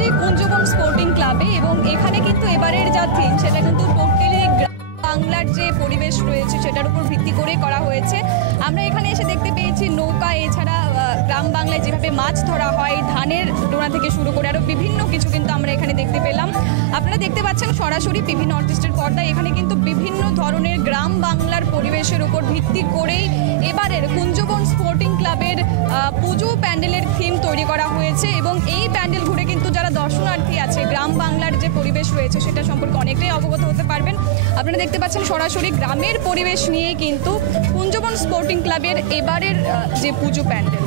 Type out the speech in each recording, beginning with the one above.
এসেছি কুঞ্জবন স্পোর্টিং ক্লাবে এবং এখানে কিন্তু এবারের যা থিম সেটা কিন্তু টোটালি বাংলার যে পরিবেশ রয়েছে সেটার উপর ভিত্তি করে করা হয়েছে। আমরা এখানে এসে দেখতে পেয়েছি নৌকা, এছাড়া গ্রাম বাংলায় যেভাবে মাছ ধরা হয়, ধানের ডোনা থেকে শুরু করে আরও বিভিন্ন কিছু কিন্তু আমরা এখানে দেখতে পেলাম। আপনারা দেখতে পাচ্ছেন সরাসরি বিভিন্ন আর্টিস্টের পর্দায় এখানে কিন্তু বিভিন্ন ধরনের গ্রাম বাংলার পরিবেশের উপর ভিত্তি করেই এবারের কুঞ্জবন স্পোর্টিং ক্লাবের পুজো প্যান্ডেলের থিম তৈরি করা হয়েছে এবং এই প্যান্ডেল ঘুরে কিন্তু যারা দর্শনার্থী আছে গ্রাম বাংলার যে পরিবেশ রয়েছে সেটা সম্পর্কে অনেকটাই অবগত হতে পারবেন। আপনারা দেখতে পাচ্ছেন সরাসরি গ্রামের পরিবেশ নিয়ে কিন্তু কুঞ্জবন স্পোর্টিং ক্লাবের এবারের যে পুজো প্যান্ডেল।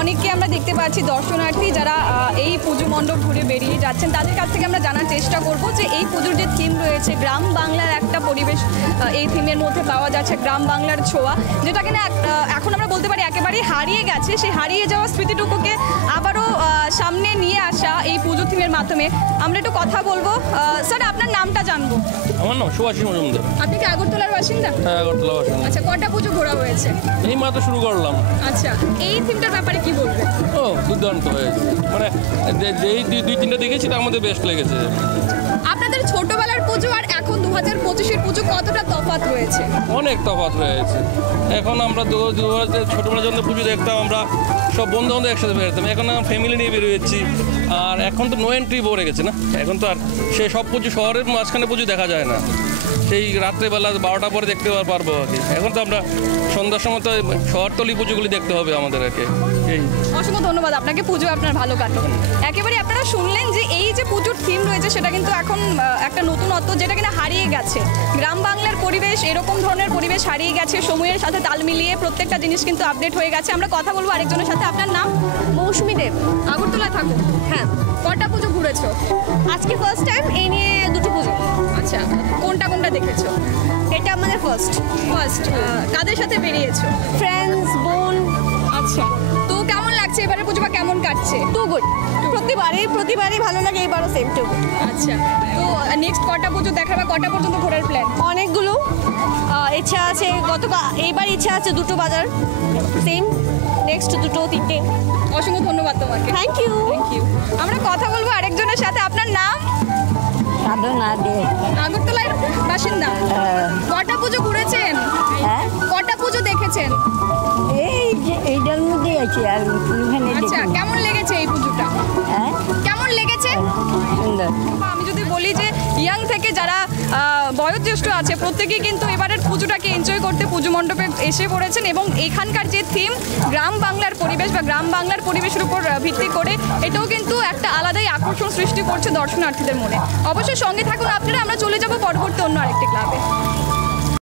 অনেককে আমরা দেখতে পাচ্ছি দর্শনার্থী যারা এই পুজো মণ্ডপ ঘুরে বেরিয়ে যাচ্ছেন, তাদের কাছ থেকে আমরা জানার চেষ্টা করব যে এই পুজোর যে থিম রয়েছে গ্রাম বাংলার একটা পরিবেশ এই থিমের মধ্যে পাওয়া যাচ্ছে, গ্রাম বাংলার ছোঁয়া, যেটা কিনা এখন আমরা বলতে পারি একেবারেই হারিয়ে গেছে। সেই হারিয়ে যাওয়া স্মৃতিটুকুকে আবারও সামনে নিয়ে আসা এই পুজো থিমের মাধ্যমে আমরা একটু কথা বলবো। স্যার, আপনার নামটা জানবো। আমার নাম সুভাষিস মজুমদার। আপনি কি আগরতলার বাসিন্দা? হ্যাঁ, আগরতলা বাসিন্দা। আচ্ছা, কটা পুজো ঘোরা হয়েছে? এই মাত্র শুরু করলাম। আচ্ছা, এই থিমটার ব্যাপারে কি বলবেন? ও দুর্দান্ত হয়েছে, মানে যেই দুই তিনটা দেখেছি তার মধ্যে বেস্ট লেগেছে। আপনাদের ছোটবেলার পুজো আর এখন 2025-এর পুজো কতটা তফাৎ রয়েছে? অনেক তফাৎ রয়েছে। এখন আমরা ছোটবেলার জন্য পুজো দেখতাম, আমরা সব বন্ধু বান্ধব একসাথে বেরোতাম। এখন আমরা ফ্যামিলি নিয়ে বেরোচ্ছি। আর এখন তো নো এন্ট্রি পড়ে গেছে না, এখন তো আর সে সব পুজো শহরের মাঝখানে পুজো দেখা যায় না, সেই রাত্রেবেলা 12টা পরে দেখতে পারবো আর কি। এখন তো আমরা সন্ধ্যার সময় তো শহরতলি পুজোগুলি দেখতে হবে আমাদেরকে। এই অসংখ্য ধন্যবাদ আপনাকে, পুজো আপনার ভালো কাটুক। একেবারে আপনারা শুনলেন যে এই যে পুজোর থিম রয়েছে সেটা কিন্তু এখন একটা নতুনত্ব, যেটা কিনা হারিয়ে গেছে। গ্রাম বাংলার পরিবেশ, এরকম ধরনের পরিবেশ হারিয়ে গেছে। সময়ের সাথে তাল মিলিয়ে প্রত্যেকটা জিনিস কিন্তু আপডেট হয়ে গেছে। আমরা কথা বলবো আরেকজনের সাথে। আপনার নাম? মৌসুমী দেব। আগরতলা থাকো? হ্যাঁ। কটা পুজো ঘুরেছো? আজকে ফার্স্ট টাইম, এই নিয়ে দুটো পুজো। আচ্ছা, কোনটা কোনটা দেখেছো? এটা আমাদের ফার্স্ট। কাদের সাথে বেরিয়েছো? ফ্রেন্ডস, বোন। আচ্ছা, তো কেমন লাগছে এবারে পুজো বা কেমন কাটছে? Too good. প্রতিবারই ভালো লাগে, এবারও সেম টু গুড। আচ্ছা, তো নেক্সট কটা পুজো দেখার বা কটা পর্যন্ত ঘোরার প্ল্যান? অনেকগুলো ইচ্ছা আছে। এইবার ইচ্ছা আছে দুটো বাজার, সেম নেক্সট দুটো তিনটে। অসংখ্য ধন্যবাদ তোমাকে। Thank you. আমরা কথা বলবো আরেকজনের সাথে। আপনার নাম? সাধনা দে। আগরতলার বাসিন্দা? কটা পুজো ঘুরেছেন? হ্যাঁ, কটা পুজো দেখেছেন? এইটার মধ্যেই আছে। আর আচ্ছা, কেমন লেগেছে এই পুজোটা? হ্যাঁ, কেমন লেগেছে? সুন্দর। আমি যদি বলি যে ইয়াং থেকে যারা বয়োজ্যেষ্ঠ আছে প্রত্যেকেই কিন্তু এবারের পুজোটাকে এনজয় করতে পুজো মণ্ডপে এসে পড়েছেন এবং এখানকার যে থিম গ্রাম বাংলার পরিবেশ বা গ্রাম বাংলার পরিবেশের উপর ভিত্তি করে এটাও কিন্তু একটা আলাদাই আকর্ষণ সৃষ্টি করছে দর্শনার্থীদের মনে। অবশ্যই সঙ্গে থাকুন আপনারা, আমরা চলে যাব পরবর্তী অন্য আরেকটি ক্লাবে।